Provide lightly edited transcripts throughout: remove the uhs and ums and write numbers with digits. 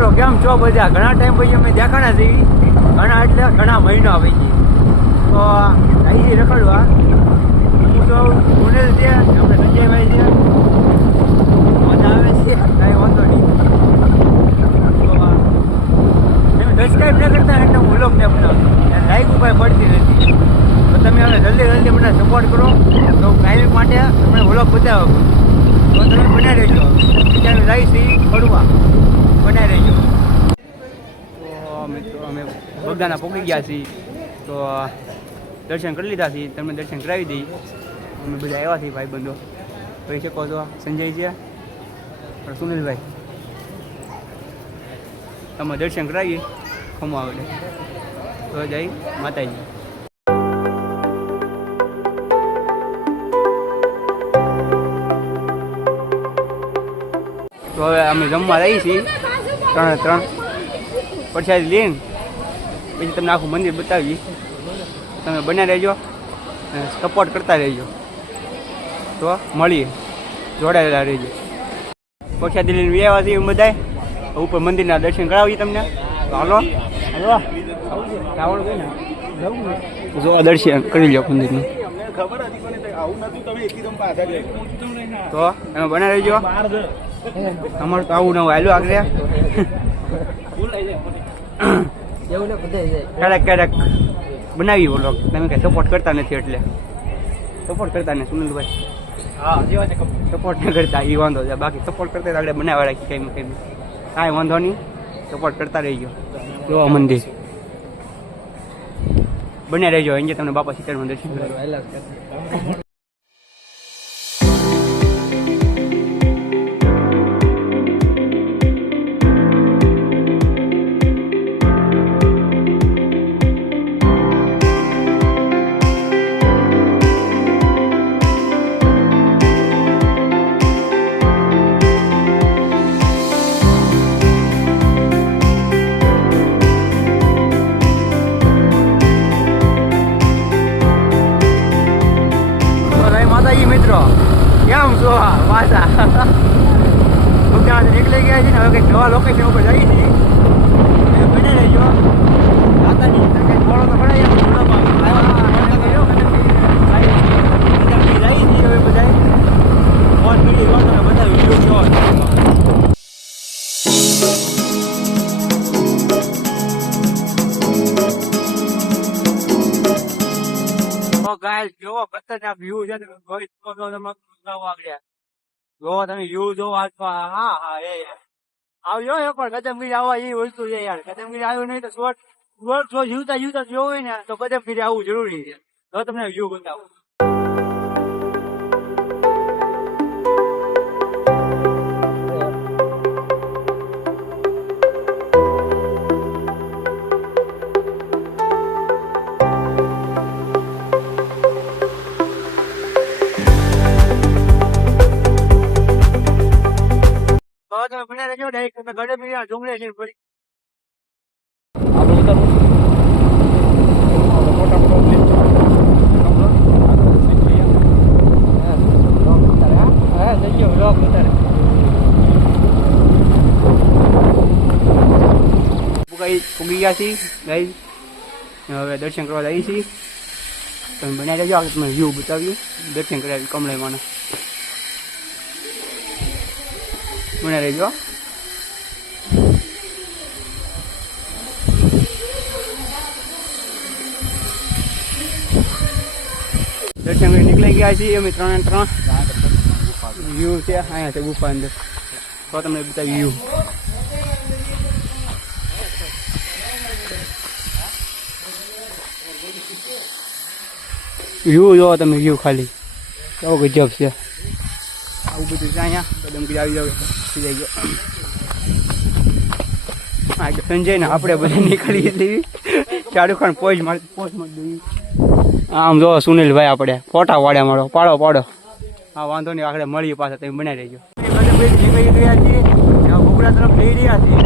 મિત્રો કેમ છો બધા? ઘણા ટાઈમ પછી અમે દેખાણા છીએ, ઘણા એટલે ઘણા મહિના પછી. તો આવી છે રખડવા. હું તો સુનિલ છે, આપણે સંજયભાઈ છે, મજા આવે છે, કાંઈ વાંધો નહીં. તો તમે સબસ્ક્રાઈબ ન કરતા એટલે હું વ્લોગ ને બનાવું, લાઈક ઉપાય પડતી નથી. તો તમે હવે જલ્દી મને સપોર્ટ કરો, તો કાયમ માટે તમને વ્લોગ બતાવો. તો તમે બનાવી રહેજો. અત્યારે જાય છે ફરવા, બનાવી રહેજો. તો મિત્રો અમે બગદાના પહોંચી ગયા છીએ, તો દર્શન કરી લીધા છીએ. તમને દર્શન કરાવી દઈ. અમે બધા આવ્યા છીએ ભાઈબંધો, કહી શકો છો. સંજય છે, સુનિલભાઈ. તમે દર્શન કરાવીએ ખમો આગળ તો જઈ માતાજી. તો હવે અમે જમવા રહીએ છીએ 3 પ્રસાદી લઈને, પછી તમને આખું મંદિર બતાવીએ. તમે બન્યા રહેજો અને સપોર્ટ કરતા રહેજો. તો મળીએ, જોડાયેલા રહેજો. પ્રસાદી લઈને આવ્યા છીએ બધાય. ઉપર મંદિરના દર્શન કરાવીએ તમને. તો હાલો જો દર્શન કરી લો મંદિરનું. તો તમે બના રહેજો. અમારું તો આવું નવું હાલ્યું આગળ. ક્યારેક બનાવી બોલો. તમે કઈ સપોર્ટ કરતા નથી, એટલે સપોર્ટ કરતા ને સુનિલભાઈ. સપોર્ટ ન કરતા એ વાંધો છે. બાકી સપોર્ટ કરતા આપણે બનાવવા રાખી કઈ કાંઈ વાંધો નહીં. સપોર્ટ કરતા રહીજો. જો મંદિર બન્યા રહેજો. અહીંયા તમને બાપા સીતારામ દર્શન કરવા. મિત્રો કેમ છો? પાછા નીકળી ગયા છે ને. હવે કંઈક નવા લોકેશન ઉપર જઈએ છીએ. બની રહેજો. માતાજી કંઈક ફોડો તો ખરા. જઈએ છીએ હવે બધા ફોન કરી તમે બધા વિડીયો છો. ગાઈસ જોવો ખતરનાક વ્યૂ છે. તમે વ્યૂ જોવો. હા આવજો પણ કદમગીરી આવવા એ વસ્તુ છે યાર. કદમગીરી આવ્યું નહીં તો શોર્ટ જીવતા જોવું હોય ને તો કદમગીરી આવવું જરૂરી છે. તો તમને વ્યૂ બતાવું. ડુંગળી છે પડી. પૂગી ગયા છીએ ગાઈસ. હવે દર્શન કરવા જઈએ છીએ. તમે બનાવી રહેજો. આગળ તમને વ્યૂ બતાવીએ. દર્શન કરાવી કમળાઈમાં બનાવી રહેજો. દર્શન કરી નીકળી ગયા છીએ અમે 3 વ્યૂ છે. અહીંયા છે ગુફા અંદર. તો તમને બતાવી વ્યૂ. વ્યૂ જોવો તમે. વ્યૂ ખાલી કેવો ગજબ છે. આવું બધું છે અહીંયા. કદમગીરી આવી જાવ થઈ ગયો. હા સંજય ને આપણે બધા નીકળીએ છીએ. શાહરુખ ખાન પોસ્ટ માં આમ જો સુનિલભાઈ આપણે ફોટા વાડ્યા મળો. પાડો. હા વાંધો નહીં. આગળ મળીએ પાછા. તમે બનાવી રહેજો. નીકળી ગયા છીએ. ભૂગડા તરફ જઈ રહ્યા છીએ.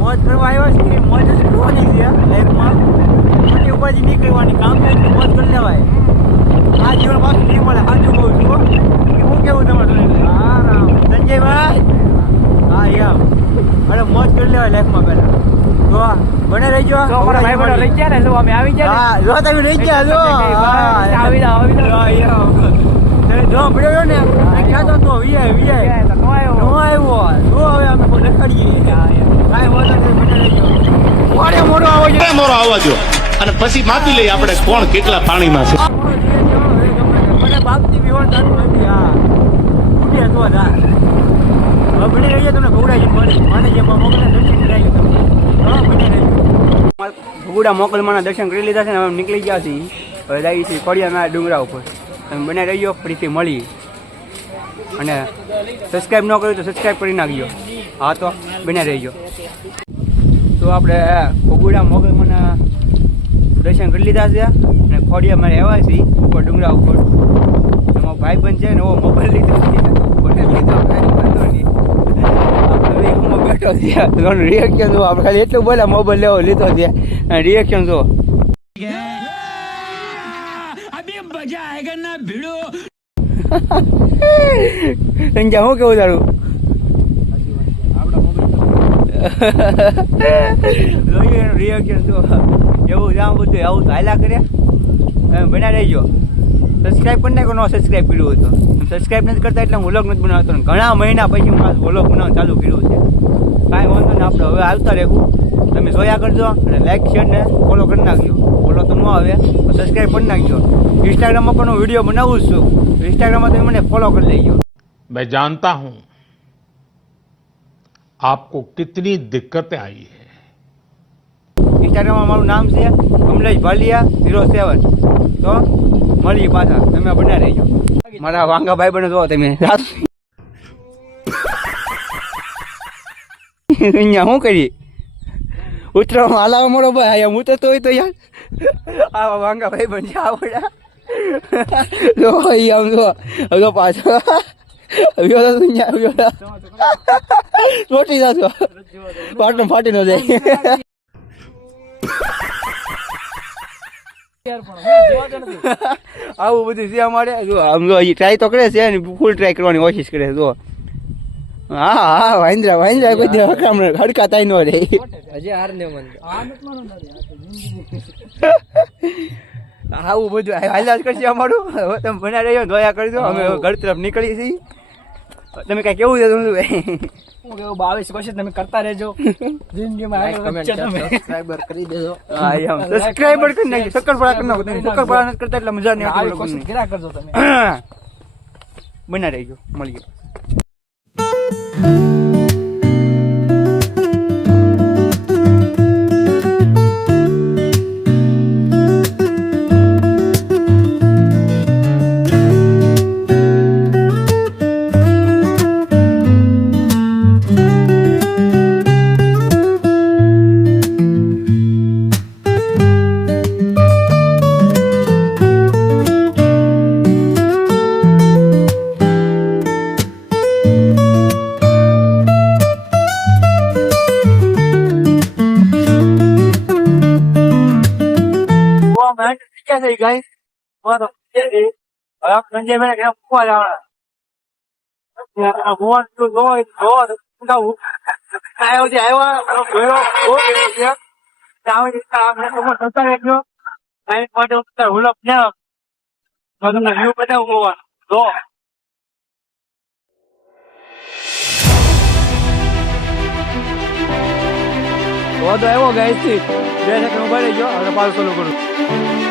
મોજ કરવા આવ્યા છીએ. મોજ કરવાની છે લાઈફમાં. મોટી ઉપાધિ નહીં કરવાની. કામ કરીને મોજ કરી લેવાય. આ જીવન પાછું નહીં મળે. સાચું કહું છું. હું કેવું તમારે સંજયભાઈ? હા એમ અરે મોજ કરી લેવાય લાઈફમાં પહેલા તો બને રહી ગયો તો મારા ભાઈ બનો રહી ગયા ને જો અમે આવી ગયા હા જો તમે રહી ગયા જો આવી જાવ જો પડ્યો ને ક્યાં તો વીઆઈ નો આવ્યો નો આવ્યો જો હવે અમે કોઈ લખાડીએ કાંઈ વાંધો નહીં બને રહી ગયો મોડો આવવા જો અને પછી માપી લઈએ આપણે કોણ કેટલા પાણીમાં છે મને બાપથી વિવણ થતું નથી હા ઉઠે તો ના બને રહી ગયા તમને ભોગડાઈ મને જે મોકલે દર્શન કરાવી તમને હા બને રહી ભગુડા મોકલમાના દર્શન કરી લીધા છે ને હવે નીકળી ગયા છીએ હવે જાય છે ફળિયાના ડુંગરા ઉપર તમે બને રહી ગયો ફરીથી મળી અને સબસ્ક્રાઈબ ન કર્યું તો સબસ્ક્રાઈબ કરી નાખજો હા તો બને રહી ગયો તો આપણે ભગુડા મોગલમાના દર્શન કરી લીધા છે અને ખોડિયા મારે આવ્યા છીએ ઉપર ડુંગરા ઉપર એમાં ભાઈબંધ છે ને એવો મોબાઈલ લીધો છે લીધો કાંઈ વાંધો નહીં બેઠો છે રિએક્શન જો આપણે ખાલી એટલું બોલા મોબાઈલ લેવો લીધો છે અને રિએક્શન જો સંજય હું કેવું તારું રિએક્શન જો એવું જામ બધું આવું તો હાલ્યા કર્યા બના રહીજો સબસ્ક્રાઈબ કરી નાખો ન સબસ્ક્રાઈબ કર્યું હતું સબસ્ક્રાઈબ નથી કરતા એટલે હું વ્લોગ નથી બનાવતો ઘણા મહિના પછી હું વ્લોગ બનાવવાનું ચાલુ કર્યું છે કાંઈ વાંધો ને આપણે હવે આવતા રહેવું તમે જોયા કરજો અને લાઈક શેર ને ફોલો કરી નાખજો ફોલો તો ન આવે તો સબસ્ક્રાઈબ કરી નાખજો ઇન્સ્ટાગ્રામમાં પણ હું વિડીયો બનાવું છું ઇન્સ્ટાગ્રામમાં તમે મને ફોલો કરી લેજો मैं जानता हूं आपको कितनी दिक्कतें आई है ઇન્સ્ટાગ્રામમાં મારું નામ છે કમલેશ ભાલિયા 07 તો મળીએ પાછા તમે બના રહેજો મારા વાંગા ભાઈ બને જો તમે અહીંયા શું કરી ઉતરવામાં હાલાવા મોડો ભાઈ અહીંયા હું તો હોય તો યાર આવા વાંગા ભાઈ બન છે આવડા જો આમ જો પાછો ચોટી જશો પાટો ફાટી ન જાય આવું બધું છે અમારે જો આમ જો હજી ટ્રાય તો કરે છે ને ફૂલ ટ્રાય કરવાની કોશિશ કરે જો હા હા વાંદરા કોઈ દે હડકા તાઈ નો રે હજી હાર ને મન આવું બધું હાલ્યા કરશે અમારું હવે તમે બના રહ્યો દયા કરી દો અમે ઘર તરફ નીકળી છીએ તમે કઈ કેવું છે તમે હું કેવું 22 કોશિશ તમે કરતા રહેજો જિંદગીમાં આગળ વધજો તમે સબસ્ક્રાઇબર કરી દેજો હા એમ સબસ્ક્રાઇબર કરી નાખજો શક્કરપારા કરી નાખો તમે શક્કરપારા નથી કરતા એટલે મજા નહીં આવી કોશિશ કર્યા કરજો તમે બના રહેજો મળીએ कैसे गाइस और ये आप संजय मैंने क्या हुआ यार I want to go उनका आयो जे आयो भेड़ो वो क्या ताऊ जी काम है तो सोचता है जो मैं पढ़ो तो हुलप ने तो तुम व्यू बताओ वो दो वो तो है वो गाइस थी जैसे कि मोबाइल जो और पास चालू करो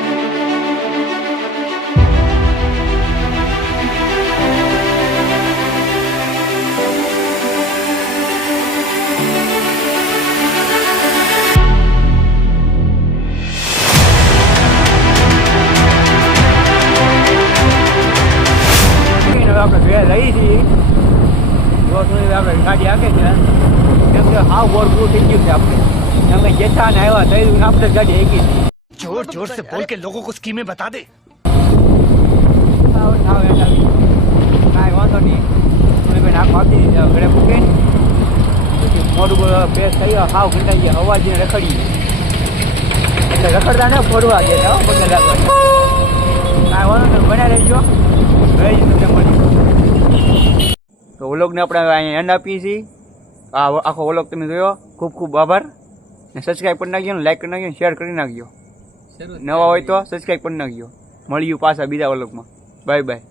આપણે ઘરે લઈ છીએ જો થોડી આપણે ગાડી આગે છે કેમ કે હાવ બોર પૂરું થઈ ગયું છે આપણે અમે જેઠા ને આવ્યા થઈ આપણે ગાડી આગી जोर जोर से बोल के लोगों को स्कीमें बता दे કાંઈ વાંધો નહીં થોડી બેન આખો આપી દીધી ઘરે મૂકે પછી મોડું પેસ થઈ હાવ ઘંટાઈ ગયા અવાજ રખડી એટલે રખડતા ને ફોડવા ગયા પગે રાખવા કાંઈ વાંધો નહીં બનાવી રહેજો રહી તમને મળી તો વ્લોગને આપણે અહીંયા એન્ડ આપીએ છીએ આ આખો વ્લોગ તમે જોયો, ખૂબ ખૂબ આભાર. ને સબસ્ક્રાઈબ કરી નાખજો, લાઈક કરી નાખજો, શેર કરી નાખજો. નવા હોય તો સબસ્ક્રાઈબ કરી નાખજો. મળ્યું પાછા બીજા વ્લોગમાં. Bye bye.